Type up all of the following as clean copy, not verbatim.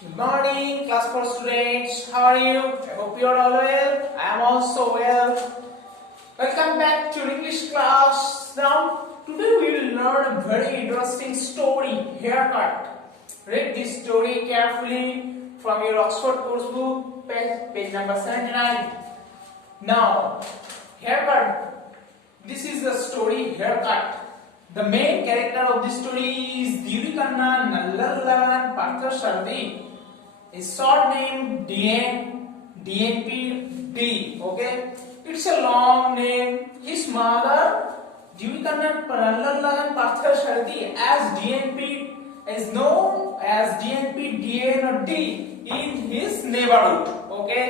Good morning, class 4 students. How are you? I hope you are all well. I am also well. Welcome back to English class. Now, today we will learn a very interesting story, haircut. Read this story carefully from your Oxford course book, page number 79. Now, haircut. This is the story haircut. The main character of this story is Durikanna Nallallagan Parthasarathy. His short name DNPD. Okay, it's a long name. His mother Durikanna Nallallagan Parthasarathy as DNP is known as DNP DN or D in his neighborhood. Okay,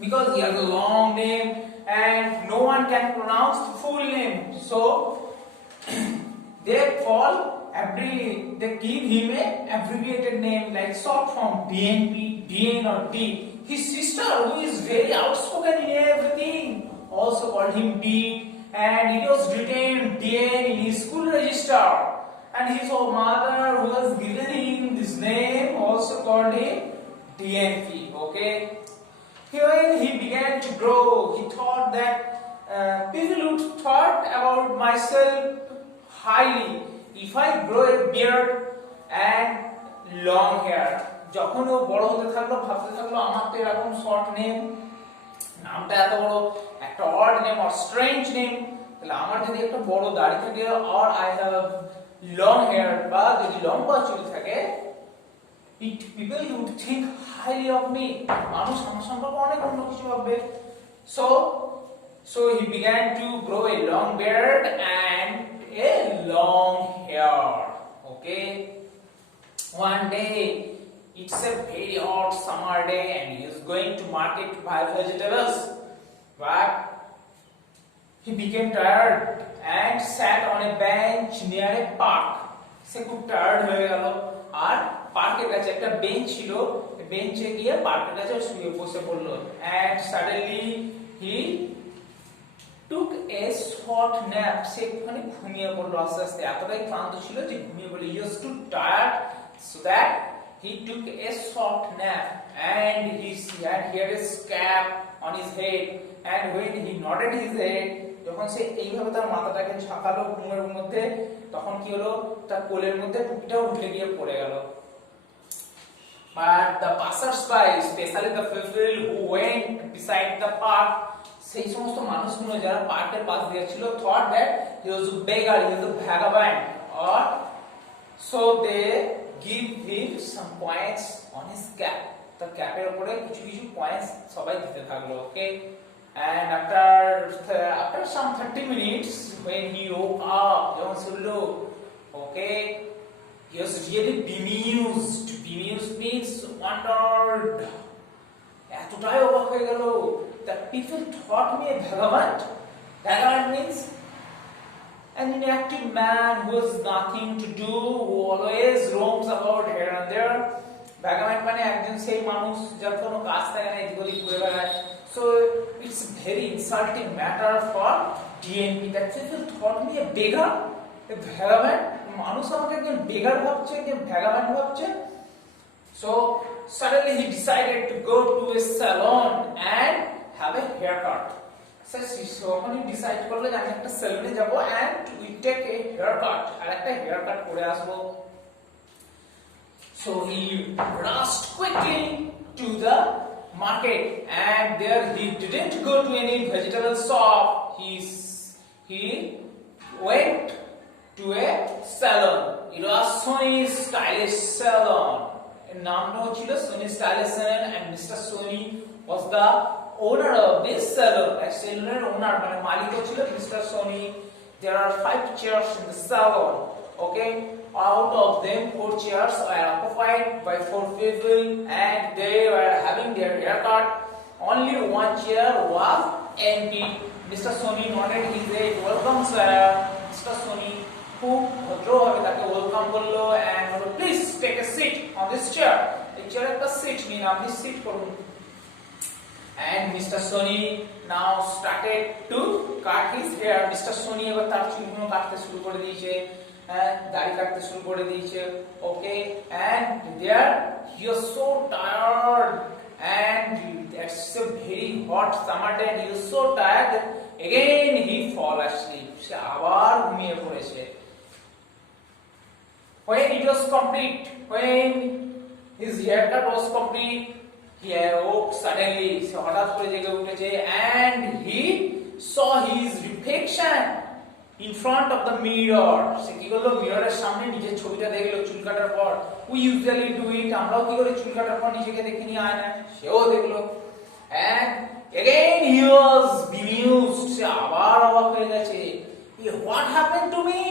because he has a long name and no one can pronounce the full name, so they give him a abbreviated name like short form DNP, DN or D. His sister, who is very outspoken in everything, also called him D, and it was written DN in his school register. And his mother, who has given him this name, also called him DNP. Okay. When he began to grow, he thought that people would thought about myself highly if I grow a beard and long hair. যখন ও বড় হতে থাকলো ভাবতে থাকলো আমার তো এরকম short name, নামটা এত বড়, একটা odd name or strange name, তাহলে আমার যদি একটা বড় দাড়ি থাকে or I have long hair বা যদি লম্বা চুল থাকে, people would think highly of me. মানুষ আমার সম্পর্কে অনেক অন্য কিছু ভাববে. So he began to grow a long beard and a long hair. Okay. One day, it's a very hot summer day and he is going to market to buy vegetables. But he became tired and sat on a bench near a park. সে খুব tired হয়ে গেল আর পার্কের কাছে একটা bench ছিল, বেঞ্চে গিয়ে পার্কের কাছে শুয়ে বসে পড়ল. And suddenly he took a short nap. সে একটুখানি ঘুমিয়ে পড়লো আস্তে আস্তে, এতটাই ক্লান্ত ছিল যে ঘুমিয়ে পড়লো. He was too tired so that he took a short nap and he had his cap on his head, and when he nodded his head, যখন সে এইভাবে তার মাথাটাকে ঝাঁকালো ঘুমের মধ্যে, তখন কি হলো, তার কোলের মধ্যে টুপিটাও উঠে গিয়ে পড়ে গেল. But the passers-by, especially the people who went beside the park, সেই সমস্ত মানুষগুলো যারা পার্কের পাশ দিয়ে ছিল, thought that he was a beggar, he was a vagabond, or so they give him some points on his cap. তার ক্যাপের উপরে কিছু কিছু পয়েন্টস সবাই দিতে থাকলো. Okay, and after some 30 minutes when he woke up, যখন শুনলো, okay, he was really bemused. Bemused means wondered. এতটাই অবাক হয়ে গেল that people thought me a vagabond. Vagabond means an inactive man who has nothing to do, who always roams about here and there. Vagabond মানে একজন সেই মানুষ যার কোনো কাজ থাকে না, এদিক ওদিক ঘুরে বেড়ায়. So it's a very insulting matter for DNP that people thought me a beggar, a vagabond. মানুষ আমাকে একজন বেগার ভাবছে, একজন ভ্যাগাবান্ড ভাবছে. So suddenly he decided to go to a salon and have a haircut. So he decided করলো যে আমি একটা সেলুনে যাব and we take a haircut, আর একটা হেয়ারকাট করে আসবো. So he rushed quickly to the market, and there he didn't go to any vegetable shop. He went to a salon. It was Sony Stylish Salon. এর নামটাও ছিল Sony Stylish Salon, and Mr. Sony was the owner of this salon. A salon owner মানে মালিকও ছিল Mr. Sony. There are 5 chairs in the salon. Okay, out of them 4 chairs are occupied by 4 people and they were having their haircut. Only one chair was empty. Mr. Sony nodded his head, "Welcome sir." Mr. Sony খুব ভদ্রভাবে তাকে welcome করলো and বলল, "Please take a seat on this chair." এই চেয়ারে একটা seat নিন, আপনি সিট করুন. And Mr. Sony now started to cut his hair. Mr. Sony এবার তার চুলগুলো কাটতে শুরু করে দিয়েছে, দাড়ি কাটতে শুরু করে দিয়েছে. Okay, and and there he was so tired, and it's a very hot summer day, and he was so tired that again he fall asleep. সে আবার ঘুমিয়ে পড়েছে। When it was complete, when his haircut was complete, he awoke suddenly. সে হঠাৎ করে জেগে উঠেছে, and he saw his reflection in front of the mirror. সে কি করলো, মিররের সামনে নিজের ছবিটা দেখলো চুল কাটার পর। We usually do it, আমরাও কি করি, চুল কাটার পর নিজেকে দেখে নিয়ে আয়নায়, সেও দেখলো। And again he was bemused, সে আবার অবাক হয়ে গেছে। What happened to me?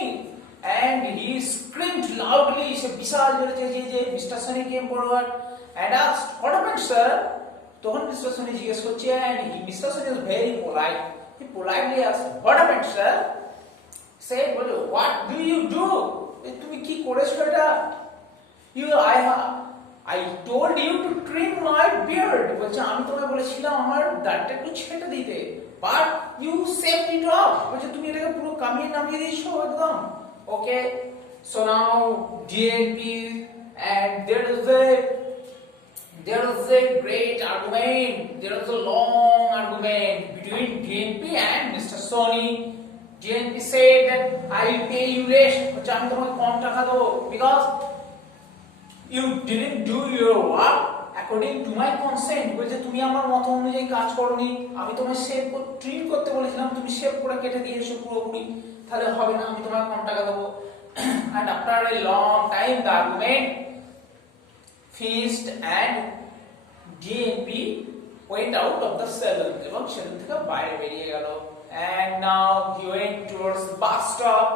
And he screamed loudly, সে বিশাল জোরে চেঁচিয়েছে। Mr. Soni came forward and asked, what happened, sir? তখন Mr. Soni জিজ্ঞেস করছে, and Mr. Soni was very polite. He politely asked, what happened, sir? Said, what do you do? তুমি কি করেছো এটা? I told you to trim my beard. বলছে আমি তোমায় বলেছিলাম আমার দাড়িটা একটু ছেঁটে দিতে, but you shaved it off. বলছে তুমি এটাকে পুরো কামিয়ে নামিয়ে দিয়েছো একদম। Okay, so now DNP, and there is a great argument. There is a long argument between DNP and Mr. Soni. DNP said that I will pay you less. বলছে আমি তোমাকে কম টাকা দেবো, because you didn't do your work according to my consent. বলছে তুমি আমার মত অনুযায়ী কাজ করনি, আমি তোমায় শেভ ট্রিম করতে বলেছিলাম, তুমি শেভ করে কেটে দিয়েছো পুরোপুরি, তাহলে হবে না, আমি তোমায় কম টাকা দেবো। And after a long time the argument finished and DNP went out of the salon, এবং সেলুন থেকে বাইরে বেরিয়ে গেল। And now he went towards the bus stop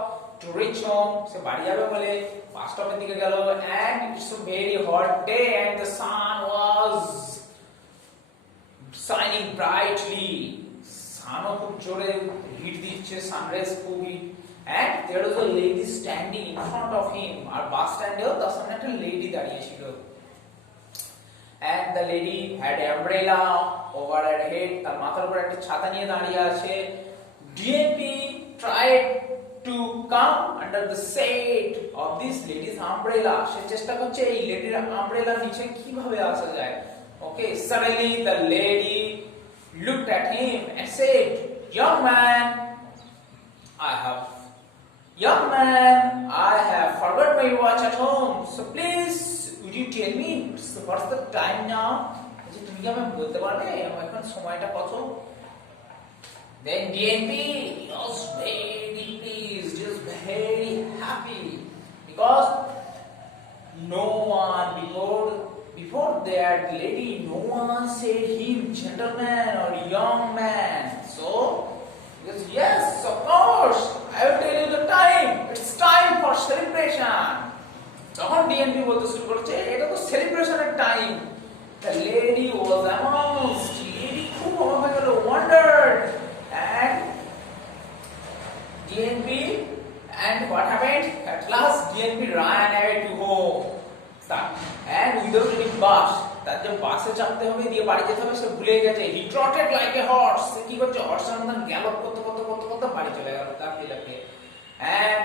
to reach home. সে বাড়ি যাবে বলে বাস স্টপের দিকে গেল, and it's a very hot day and the sun was shining brightly. সানও খুব জোরে হিট দিচ্ছে, সানরাইজ খুব hit, and there was a lady standing in front of him. আর বাস স্ট্যান্ডেও তার সামনে একটা লেডি দাঁড়িয়ে ছিল, and the lady had umbrella over her head. তার মাথার উপর একটা ছাতা নিয়ে দাঁড়িয়ে আছে। DNP tried to come under the shade of this lady's umbrella. সে চেষ্টা করছে এই লেডির আমব্রেলার নিচে কিভাবে আসা যায়। Okay, suddenly the lady looked at him and said, young man, I have forgot my watch at home, so please would you tell me what's the time now? যে তুমি কি আমায় বলতে পারবে এখন সময়টা কত? Then DNP was very pleased, he was very happy, because no one before that lady, no one said him gentleman or young man. So he goes, yes, of course, I will tell you the time. It's time for celebration. তখন DNP বলতে শুরু করেছে, এটা তো সেলিব্রেশনের time. The lady was amazed, lady খুব অবাক হয়ে গেল, wondered, and DNP, and what happened? At last DNP ran away to home, and without any bus, তার যে বাসে চাপতে হবে দিয়ে বাড়ি যেতে হবে সে ভুলে গেছে। He trotted like a horse. সে কি করছে, হর্সের মতন গ্যালপ করতে বাড়ি চলে গেল লাফিয়ে। And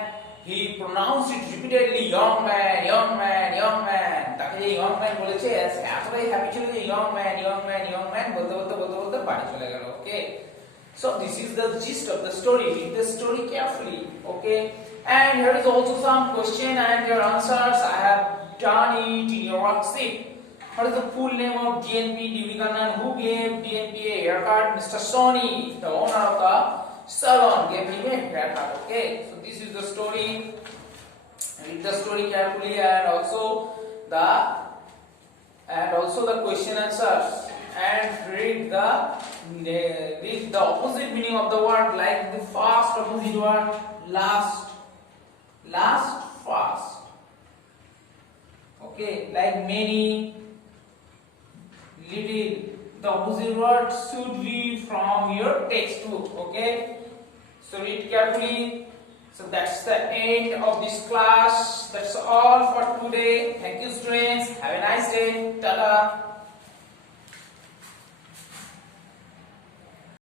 he pronounced it repeatedly, young man, young man, young man. তাকে যে young man বলেছে, এতটাই হ্যাপি ছিল যে young man, young man, young man বলতে বাড়ি চলে গেল। Okay, so this is the gist of the story. Read the story carefully. Okay, and here is also some question and your answers. I have done it in your worksheet. What is the full name of DNP Divikannan? Who gave DNP a haircut? Mr. Soni, the owner of the salon, gave him a haircut. Okay, so this is the story. Read the story carefully, and also the question answers, and read the opposite meaning of the word, like the first opposite word, last, fast. Okay, like many, little. The opposite word should be from your textbook. Okay, so read carefully. So that's the end of this class. That's all for today. Thank you, students. Have a nice day. Tada.